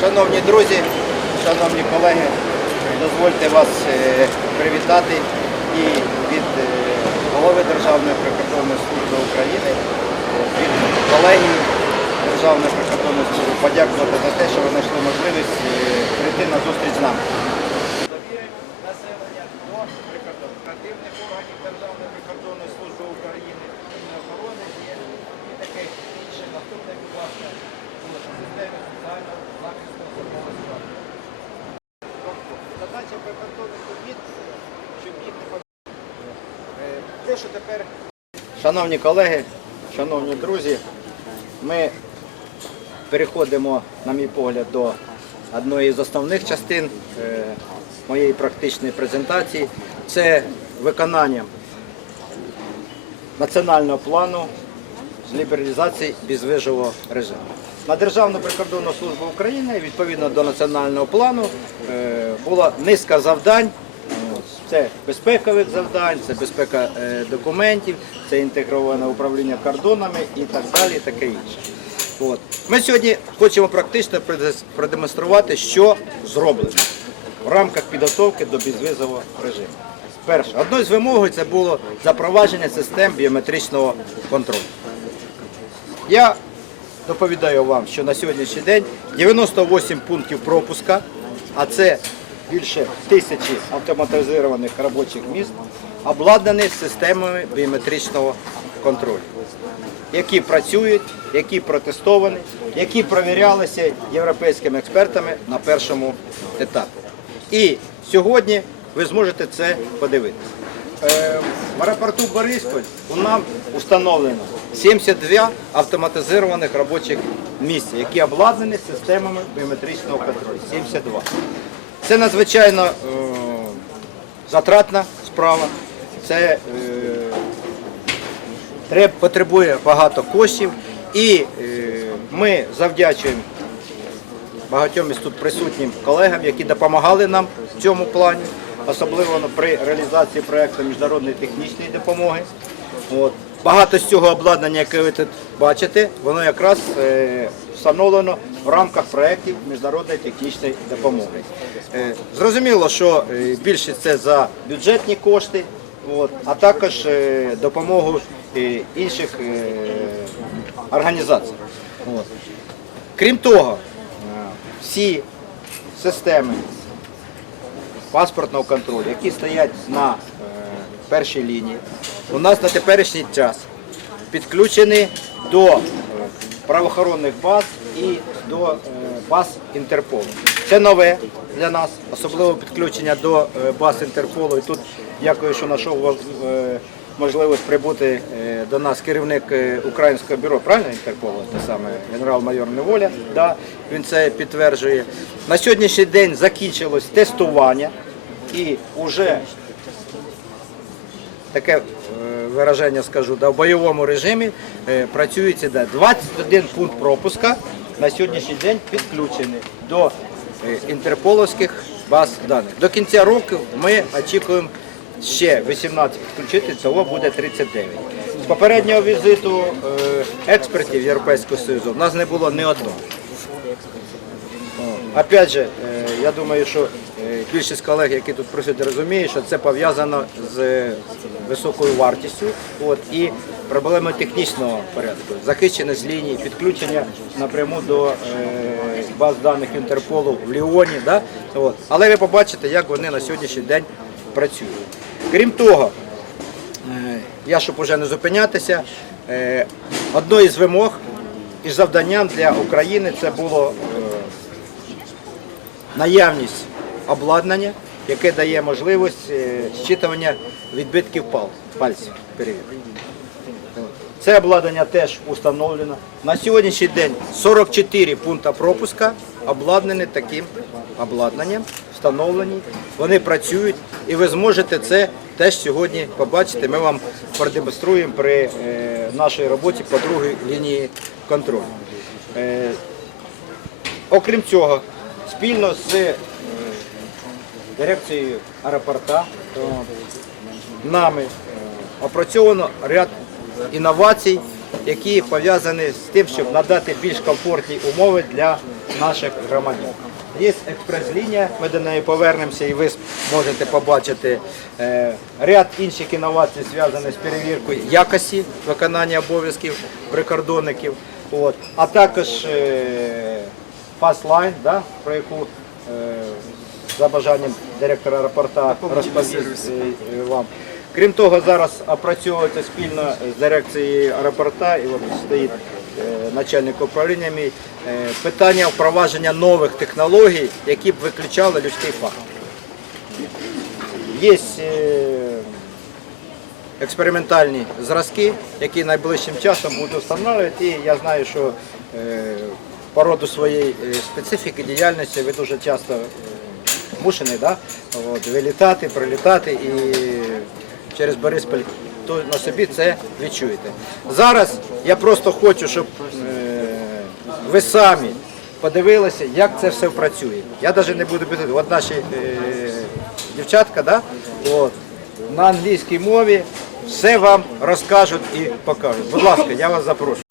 Шановні друзі, шановні колеги, дозвольте вас е, привітати і від е, голови Державної прикордонної служби України, е, від колеги Державної прикордонної служби подякувати за те, що ви знайшли можливість прийти на зустріч з нами. Довіри населення до прикордонних органів Державної прикордонної служби України, охорони є і таке інше. Наступне, будь ласка, системи соціального захисту особового складу. Задача прикордонних робіт, щоб їх не Прошу тепер. Шановні колеги, шановні друзі, ми переходимо, на мій погляд, до одної з основних частин е, моєї практичної презентації. Це виконання національного плану з лібералізації безвижового режиму. На Державну прикордонну службу України відповідно до національного плану е, була низка завдань. Це безпекових завдань, це безпека е, документів, це інтегроване управління кордонами і так далі, і таке інше. От. Ми сьогодні хочемо практично продемонструвати, що зроблено в рамках підготовки до безвізового режиму. Перше, одною з вимог це було запровадження систем біометричного контролю. Я доповідаю вам, що на сьогоднішній день 98 пунктів пропуска, а це більше тисячі автоматизованих робочих міст, обладнані системами біометричного контролю, які працюють, які протестовані, які провірялися європейськими експертами на першому етапі. І сьогодні ви зможете це подивитися. Е, В аеропорту Бориспіль у нас встановлено 72 автоматизованих робочих місця, які обладнані системами біометричного контролю. 72. Це надзвичайно е, затратна справа. Це е, потребує багато коштів. І е, ми завдячуємо багатьом із тут присутнім колегам, які допомагали нам в цьому плані, особливо при реалізації проєкту міжнародної технічної допомоги. Багато з цього обладнання, яке ви тут бачите, воно якраз е, встановлено в рамках проєктів міжнародної технічної допомоги. Е, зрозуміло, що е, більшість це за бюджетні кошти, а також допомогу інших організацій. Крім того, всі системи паспортного контролю, які стоять на першій лінії, у нас на теперішній час підключені до е, правоохоронних баз і до е, баз Інтерполу. Це нове для нас, особливо підключення до е, баз Інтерполу. І тут дякую, що знайшов можливість прибути до нас керівник українського бюро, правильно Інтерполу, те саме генерал-майор Неволя. Да, він це підтверджує. На сьогоднішній день закінчилось тестування і вже таке е, вираження скажу, да, в бойовому режимі е, працюється да, 21 пункт пропуска на сьогоднішній день підключені до е, інтерполовських баз даних. До кінця року ми очікуємо ще 18 підключити, того буде 39. З попереднього візиту експертів Європейського Союзу в нас не було ні одного. Опять же, я думаю, що більшість колег, які тут присутні, розуміють, що це пов'язано з високою вартістю от, і проблемою технічного порядку, захищеність ліній, підключення напряму до е, баз даних Інтерполу в Ліоні. Да? От. Але ви побачите, як вони на сьогоднішній день працюють. Крім того, Е, я, щоб уже не зупинятися, е, одною з вимог і завданням для України це було е, наявність обладнання, яке дає можливість е, зчитування відбитків пальців. Це обладнання теж установлено. На сьогоднішній день 44 пункти пропуска обладнані таким обладнанням, встановлені. Вони працюють і ви зможете це теж сьогодні побачити. Ми вам продемонструємо при е, нашій роботі по другій лінії контролю. Е, окрім цього, спільно з дирекцією аеропорта е, нами е, опрацьовано ряд інновацій, які пов'язані з тим, щоб надати більш комфортні умови для наших громадян. Є експрес-лінія, ми до неї повернемося і ви можете побачити е, ряд інших інновацій, зв'язаних з перевіркою якості виконання обов'язків прикордонників. От. А також е, Fastline, да, про яку е, за бажанням директора аеропорта розповість е, вам. Крім того, зараз опрацьовується спільно з дирекцією аеропорта і от стоїть е, начальник управління мій, е, питання впровадження нових технологій, які б виключали людський фактор. Є експериментальні зразки, які найближчим часом будуть встановлювати. І я знаю, що е, по роду своєї специфіки діяльності ви дуже часто змушені да, от, вилітати, прилітати і через Борисполь то на собі це відчуєте. Зараз я просто хочу, щоб е, ви самі подивилися, як це все працює. Я навіть не буду питати. От наші е, дівчатка, да, от, на англійській мові все вам розкажуть і покажуть. Будь ласка, я вас запрошую.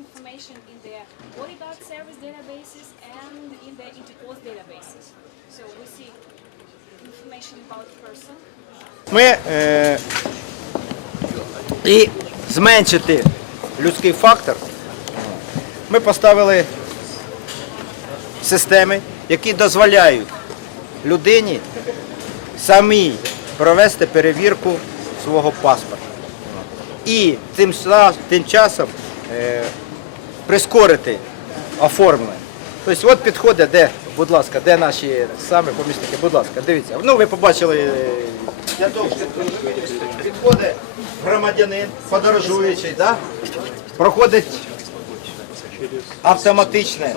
Ми е, і зменшити людський фактор. Ми поставили системи, які дозволяють людині самій провести перевірку свого паспорта. І тим, тим часом е, прискорити оформлення. Тобто от підходить, де, будь ласка, де наші саме помічники, будь ласка, дивіться. Ну ви побачили, е, для того, щоб підходить громадянин, подорожуючий, да? проходить автоматичне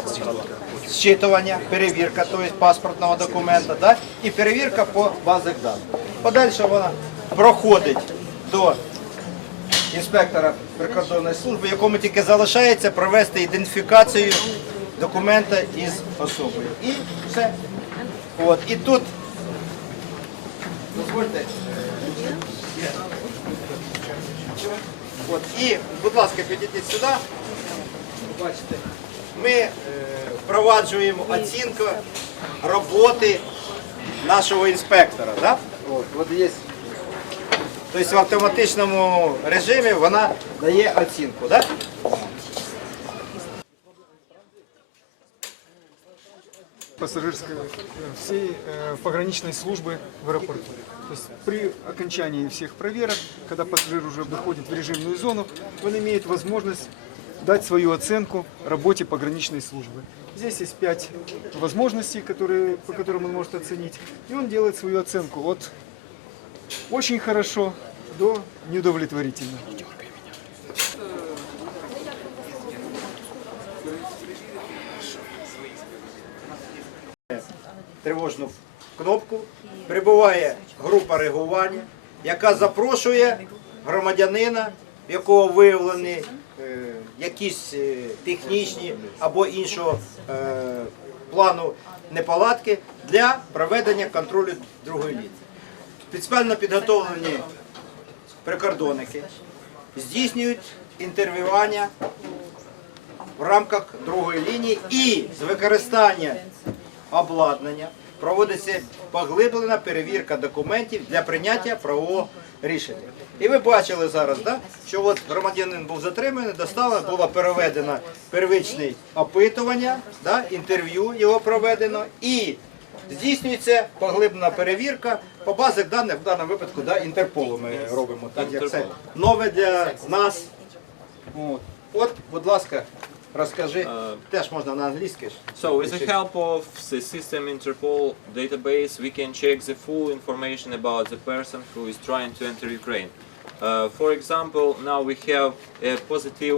зчитування, перевірка, тобто паспортного документа, да? і перевірка по базах даних. Подальше вона проходить до інспектора прикордонної служби, якому тільки залишається провести ідентифікацію документа із особою. І все. От. І тут, дозвольте. От. І, будь ласка, підійдіть сюди. Бачите, ми е, впроваджуємо оцінку роботи нашого інспектора. Да? От, Тобто в автоматичному режимі вона дає оцінку. Да? Пассажирской э, всей э, пограничной службы в аэропорту. То есть при окончании всех проверок, когда пассажир уже выходит в режимную зону, он имеет возможность дать свою оценку работе пограничной службы. Здесь есть пять возможностей, которые, по которым он может оценить, и он делает свою оценку от очень хорошо до неудовлетворительно. Тривожну кнопку. Прибуває група реагування, яка запрошує громадянина, в якого виявлені е, якісь е, технічні або іншого е, плану неполадки для проведення контролю другої лінії. Спеціально підготовлені прикордонники здійснюють інтерв'ювання в рамках другої лінії і з використання обладнання проводиться поглиблена перевірка документів для прийняття правового рішення. І ви бачили зараз, да, що от громадянин був затриманий, достало, було переведено первичне опитування, да, інтерв'ю його проведено і здійснюється поглиблена перевірка по базах даних, в даному випадку да, Інтерполу ми робимо. Так, як це нове для нас. От, будь ласка, розкажи. Теж можна на англійській. ж. So, with the help of the system Interpol database, we can check the full information about the person who is trying to enter Ukraine. Uh, for example, now we have a positive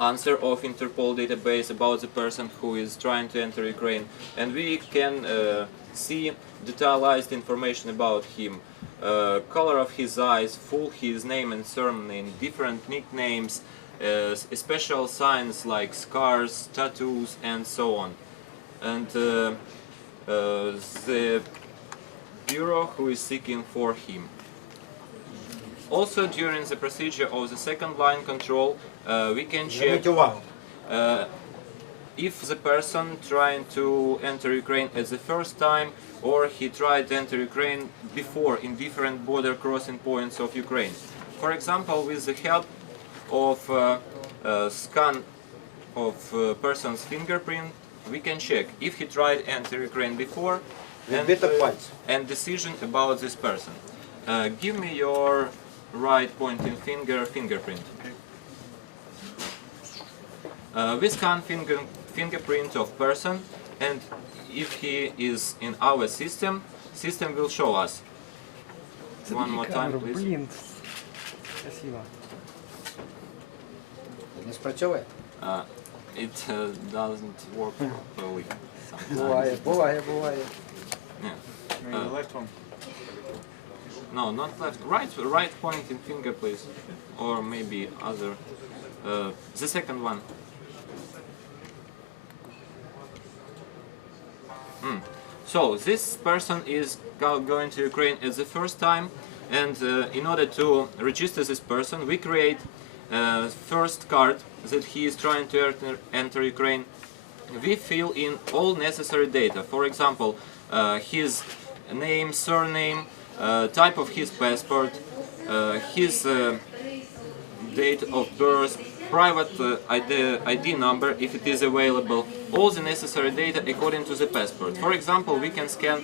answer of Interpol database about the person who is trying to enter Ukraine, and we can uh, see detailed information about him. Uh, color of his eyes, full his name and surname, different nicknames, uh, special signs like scars, tattoos and so on. And uh, uh, the bureau who is seeking for him. Also during the procedure of the second line control uh, we can check uh, if the person trying to enter Ukraine at the first time or he tried to enter Ukraine before in different border crossing points of Ukraine. For example, with the help of uh, uh, scan of uh, person's fingerprint, we can check if he tried entering Ukraine before and, and decision about this person. give me your right pointing finger fingerprint. Uh, we scan finger, fingerprint of person and if he is in our system, system will show us. One more time, please Блін. Спасибо. Не спрацьовує? Uh, it uh, doesn't work properly. sometimes. Буває, буває, буває. Yeah. Uh, no, not left. Right, right pointing finger, please, or maybe other. Uh, the second one. Mm. So this person is go- going to Ukraine at the first time, and uh, in order to register this person, we create uh, first card that he is trying to enter, enter Ukraine, we fill in all necessary data. For example, uh, his name, surname, uh, type of his passport, uh, his uh, date of birth, private uh, ID, ID number if it is available, all the necessary data according to the passport. For example, we can scan...